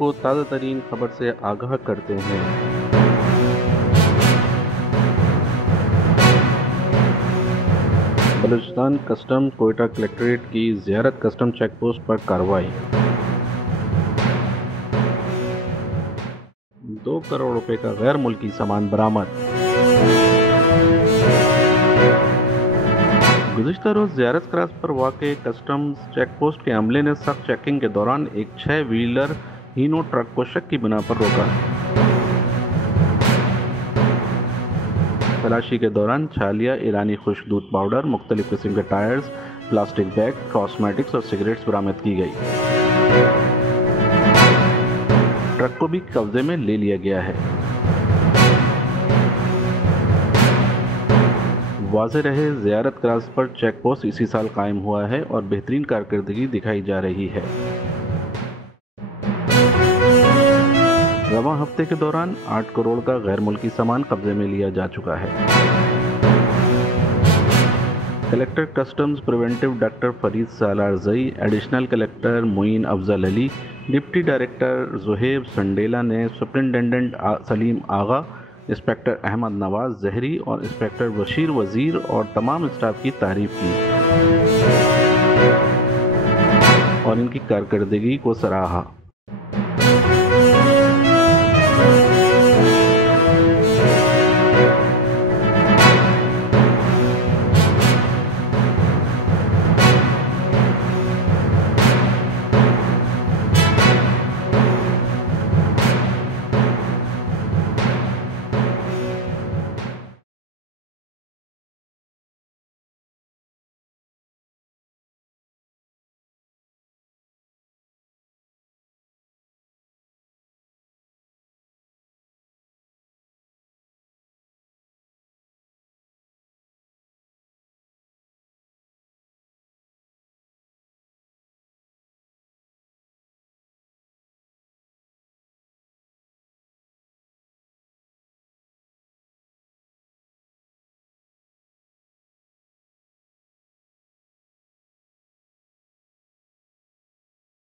आपको ताज़ा तरीन खबर से आगाह करते हैं। बलूचिस्तान कस्टम कोयटा कलेक्ट्रेट की ज़ियारत कस्टम चेक पोस्ट पर कार्रवाई। 2 करोड़ रुपए का गैर मुल्की सामान बरामद। गुज़िश्ता रोज़ ज़ियारत क्रॉस पर वाक़े कस्टम्स चेक पोस्ट के अमले ने सख्त चेकिंग के दौरान एक 6 व्हीलर हीनो ट्रक को शक की बिना पर रोका। तलाशी के दौरान छालिया, ईरानी खुश्क दूध पाउडर, मुख्तलिफ किस्म के टायर्स, प्लास्टिक बैग, कॉस्मेटिक्स और सिगरेट्स बरामद की गई। ट्रक को भी कब्जे में ले लिया गया है। वाज़ेह रहे, ज़ियारत क्रॉस पर चेक पोस्ट इसी साल कायम हुआ है और बेहतरीन कारकर्दगी दिखाई जा रही है। रवां हफ्ते के दौरान 8 करोड़ का गैर मुल्की सामान कब्जे में लिया जा चुका है। Collector customs preventive doctor Farid Salarzai, additional collector Moin Afzal Ali, deputy director Zuhaib Sandela ने सुपरिटेंडेंट सलीम आगा, इंस्पेक्टर अहमद नवाज जहरी और इंस्पेक्टर बशीर वजीर और तमाम स्टाफ की तारीफ की और इनकी कारकर्दगी को सराहा।